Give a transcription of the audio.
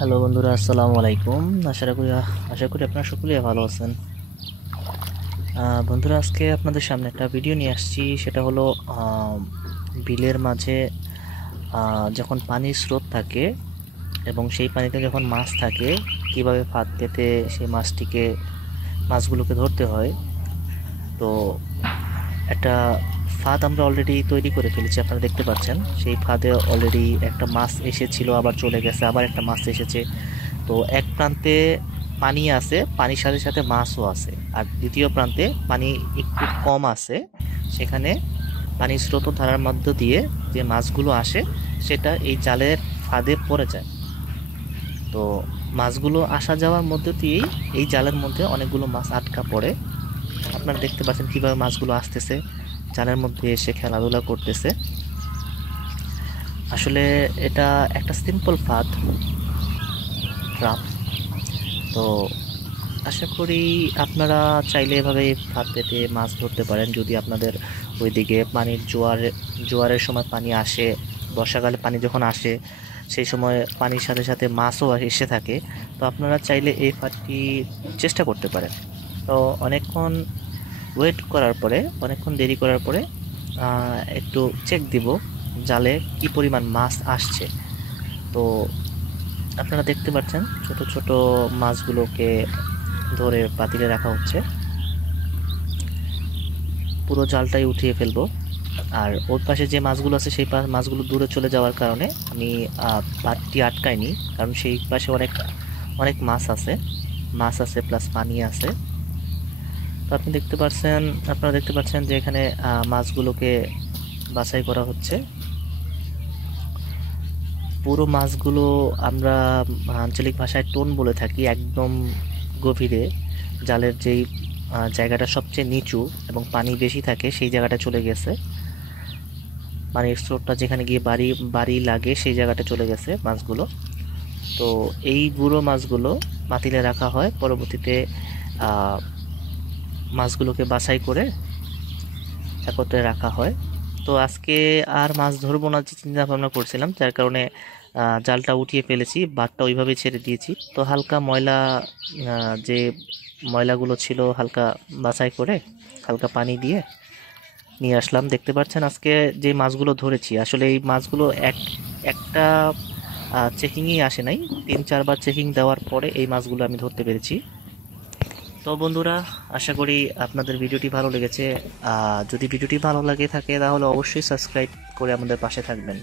Hello বন্ধুরা, আসসালামু আলাইকুম। আশা করি আপনারা সকলেই ভালো আছেন। বন্ধুরা, আজকে আপনাদের সামনে একটা ভিডিও নিয়ে আসছি। সেটা হলো বিলের মাঝে যখন পানির স্রোত থাকে এবং সেই পানিতে যখন মাছ থাকে, কিভাবে ফাঁদ পেতে সেই মাছগুলোকে ধরতে হয়। তো একটা ফাঁদ আমরা অলরেডি তৈরি করে ফেলেছি, আপনারা দেখতে পাচ্ছেন। সেই ফাঁদে অলরেডি একটা মাছ এসেছিল, আবার চলে গেছে, আবার একটা মাছ এসেছে। তো এক প্রান্তে পানি আছে, পানির সাথে সাথে মাছও আছে, আর দ্বিতীয় প্রান্তে পানি একটু কম আছে। সেখানে পানির স্রোতধারার মধ্য দিয়ে যে মাছগুলো আসে, সেটা এই জালের ফাঁদে পড়ে যায়। তো মাছগুলো আসা যাওয়ার মধ্য দিয়েই এই জালের মধ্যে অনেকগুলো মাছ আটকা পড়ে। আপনারা দেখতে পাচ্ছেন কিভাবে মাছগুলো আসতেছে, জালের মধ্যে এসে খেলাধুলা করতেছে। আসলে এটা একটা সিম্পল ফাঁদ, ট্রাপ। তো আশা করি আপনারা চাইলে এভাবে ফাঁদ পেতে মাছ ধরতে পারেন, যদি আপনাদের ওইদিকে জোয়ারের সময় পানি আসে। বর্ষাকালে পানি যখন আসে, সেই সময় পানির সাথে সাথে মাছও এসে থাকে। তো আপনারা চাইলে এই ফাঁদটি চেষ্টা করতে পারেন। তো অনেকক্ষণ দেরি করার পরে একটু চেক দিব জালে কি পরিমাণ মাছ আসছে। তো আপনারা দেখতে পাচ্ছেন ছোট ছোট মাছগুলোকে ধরে পাতিলে রাখা হচ্ছে। পুরো জালটাই উঠিয়ে ফেলবো। আর ওর পাশে যে মাছগুলো আছে, সেই মাছগুলো দূরে চলে যাওয়ার কারণে আমি পাতটি আটকাইনি, কারণ সেই পাশে অনেক অনেক মাছ আছে প্লাস পানি আছে। তো আপনারা দেখতে পাচ্ছেন যে এখানে মাছগুলোকে বাছাই করা হচ্ছে। পুরো মাছগুলো আমরা আঞ্চলিক ভাষায় টোন বলে থাকি। একদম গভীরে জালের যেই জায়গাটা সবচেয়ে নিচু এবং পানি বেশি থাকে, সেই জায়গাটা চলে গেছে। পানির স্রোতটা যেখানে গিয়ে বাড়ি বাড়ি লাগে, সেই জায়গাটা চলে গেছে মাছগুলো। তো এই বুড়ো মাছগুলো পাতিলে রাখা হয়, পরবর্তীতে আহ, মাছগুলোকে বাছাই করে একত্রে রাখা হয়। তো আজকে আর মাছ ধরবো না যে চিন্তা ভাবনা করছিলাম, যার কারণে জালটা উঠিয়ে ফেলেছি, বাদটা ওইভাবেই ছেড়ে দিয়েছি। তো হালকা যে ময়লাগুলো ছিল, হালকা বাছাই করে হালকা পানি দিয়ে নিয়ে আসলাম। দেখতে পাচ্ছেন আজকে যে মাছগুলো ধরেছি, আসলে এই মাছগুলো একটা চেকিংই আসে নাই, 3-4 বার চেকিং দেওয়ার পরে এই মাছগুলো আমি ধরতে পেরেছি। তো বন্ধুরা, আশা করি আপনাদের ভিডিওটি ভালো লেগেছে। যদি ভিডিওটি ভালো লাগে থাকে, তাহলে অবশ্যই সাবস্ক্রাইব করে আমাদের পাশে থাকবেন।